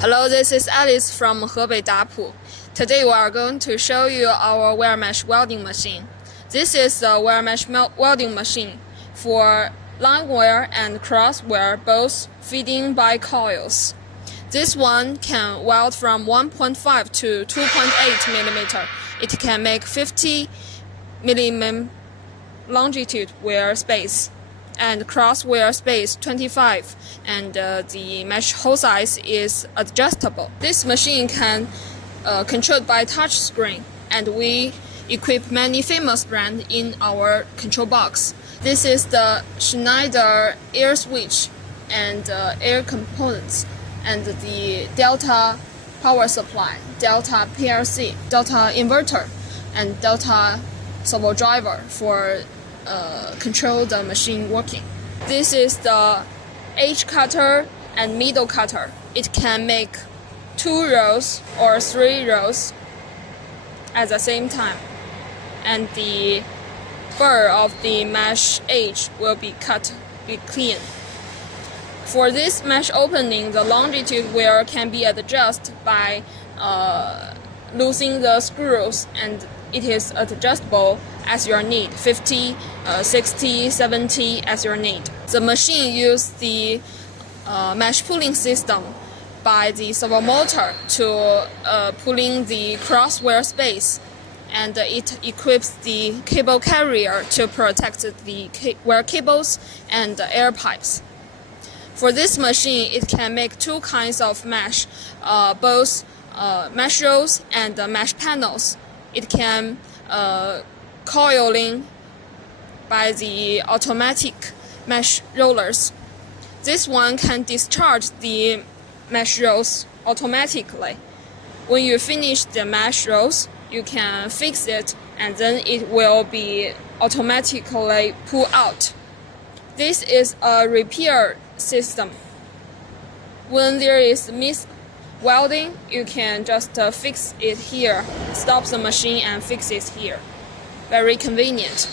Hello, this is Alice from Hebei Dapu. Today we are going to show you our wiremesh welding machine. This is the wiremesh welding machine for line wire and cross wire, both feeding by coils. This one can weld from 1.5 to 2.8 millimeter. It can make 50 mm longitude wire space and cross wire space 25, and the mesh hole size is adjustable. This machine can controlled by touch screen, and we equip many famous brands in our control box. This is the Schneider air switch and air components, and the Delta power supply, Delta PLC, Delta inverter, and Delta Servo driver for control the machine working. This is the edge cutter and middle cutter. It can make 2 rows or 3 rows at the same time, and the burr of the mesh edge will be clean. For this mesh opening, the longitude wire can be adjusted by loosening the screws, and it is adjustable as your need, 50, 60, 70 as your need. The machine uses the mesh pulling system by the servo motor to pulling the cross wire space, and it equips the cable carrier to protect the wire cables and air pipes. For this machine, it can make 2 kinds of mesh, both mesh rolls and mesh panels. It can coiling by the automatic mesh rollers. This one can discharge the mesh rolls automatically. When you finish the mesh rolls, you can fix it, and then it will be automatically pulled out. This is a repair system. When there is welding, you can just fix it here, stop the machine and fix it here. Very convenient.